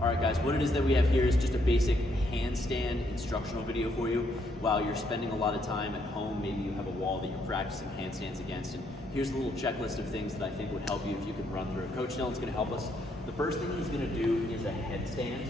All right, guys, what it is that we have here is just a basic handstand instructional video for you while you're spending a lot of time at home. Maybe you have a wall that you're practicing handstands against, and here's a little checklist of things that I think would help you if you could run through. Coach Dylan's gonna help us. The first thing he's gonna do is a headstand.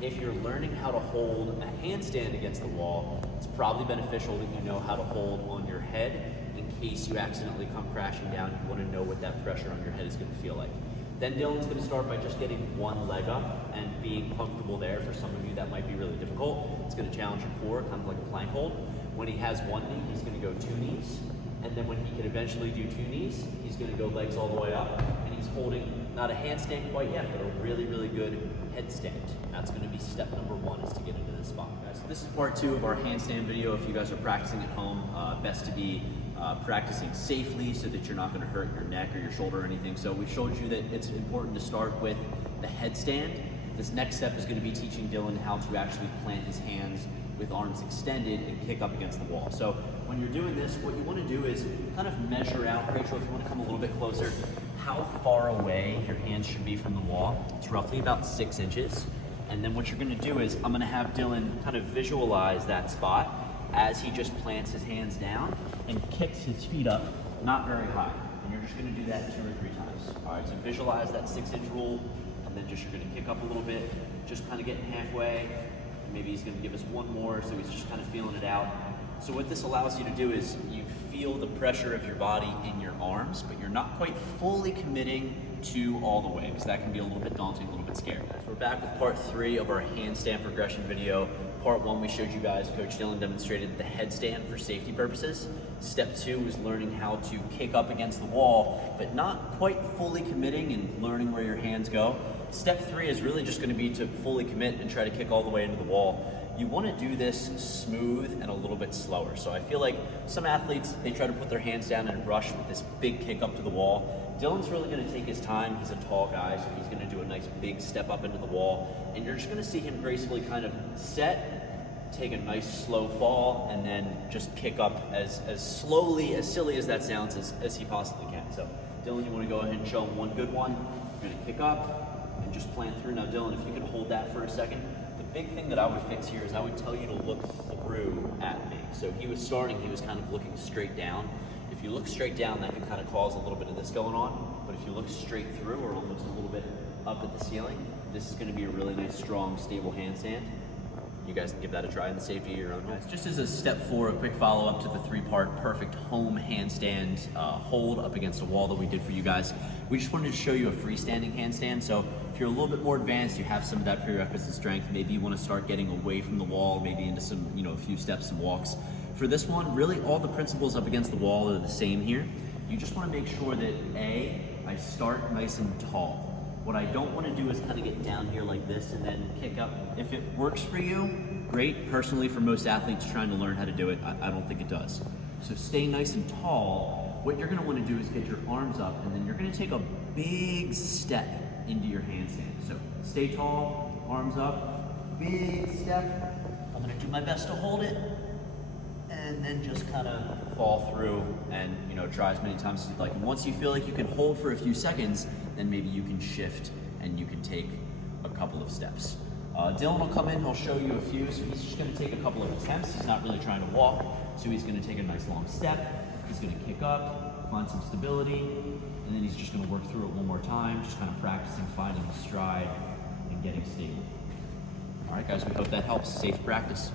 If you're learning how to hold a handstand against the wall, it's probably beneficial that you know how to hold on your head in case you accidentally come crashing down. You wanna know what that pressure on your head is gonna feel like. Then Dylan's gonna start by just getting one leg up and being comfortable there. For some of you, that might be really difficult. It's gonna challenge your core, kind of like a plank hold. When he has one knee, he's gonna go two knees. And then when he can eventually do two knees, he's gonna go legs all the way up. And he's holding, not a handstand quite yet, but a really, really good headstand. That's gonna be step number one, is to get into this spot, guys. So this is part two of our handstand video. If you guys are practicing at home, best to be practicing safely so that you're not going to hurt your neck or your shoulder or anything. So we showed you that it's important to start with the headstand. This next step is going to be teaching Dylan how to actually plant his hands with arms extended and kick up against the wall. So when you're doing this, what you want to do is kind of measure out. Rachel, if you want to come a little bit closer, how far away your hands should be from the wall. It's roughly about 6 inches. And then what you're going to do is I'm going to have Dylan kind of visualize that spot as he just plants his hands down and kicks his feet up, not very high. And you're just gonna do that 2 or 3 times. All right, so visualize that 6-inch rule, and then just you're gonna kick up a little bit, just kind of getting halfway. And maybe he's gonna give us one more, so he's just kind of feeling it out. So what this allows you to do is you feel the pressure of your body in your arms, but you're not quite fully committing to all the way, because that can be a little bit daunting, a little bit scary. So we're back with part 3 of our handstand progression video. Part 1, we showed you guys, Coach Dylan demonstrated the headstand for safety purposes. Step 2 is learning how to kick up against the wall, but not quite fully committing and learning where your hands go. Step 3 is really just gonna be to fully commit and try to kick all the way into the wall. You wanna do this smooth and a little bit slower. So I feel like some athletes, they try to put their hands down and rush with this big kick up to the wall. Dylan's really gonna take his time. He's a tall guy, so he's gonna do a nice big step up into the wall. And you're just gonna see him gracefully kind of set, take a nice slow fall, and then just kick up as slowly, as silly as that sounds, as he possibly can. So Dylan, you wanna go ahead and show him one good one. You're gonna kick up and just plant through. Now Dylan, if you could hold that for a second. The big thing that I would fix here is I would tell you to look through at me. So he was starting, he was kind of looking straight down. If you look straight down, that can kind of cause a little bit of this going on. But if you look straight through, or almost a little bit up at the ceiling, this is gonna be a really nice, strong, stable handstand. You guys can give that a try in the safety of your own home. Just as a step 4, a quick follow-up to the 3-part perfect home handstand hold up against a wall that we did for you guys. We just wanted to show you a freestanding handstand. So if you're a little bit more advanced, you have some of that prerequisite strength, maybe you want to start getting away from the wall, maybe into some, a few steps, some walks. For this one, really all the principles up against the wall are the same here. You just want to make sure that I start nice and tall. What I don't want to do is kind of get down here like this and then kick up. If it works for you, great. Personally, for most athletes trying to learn how to do it, I don't think it does. So stay nice and tall. What you're going to want to do is get your arms up, and then you're going to take a big step into your handstand. So stay tall, arms up, big step. I'm going to do my best to hold it, and then just kind of fall through and try as many times as you'd like. And once you feel like you can hold for a few seconds, then maybe you can shift and you can take a couple of steps. Dylan will come in, he'll show you a few. So he's just gonna take a couple of attempts. He's not really trying to walk, so he's gonna take a nice long step. He's gonna kick up, find some stability, and then he's just gonna work through it one more time, just kind of practicing finding his stride and getting stable. All right, guys, we hope that helps. Safe practice.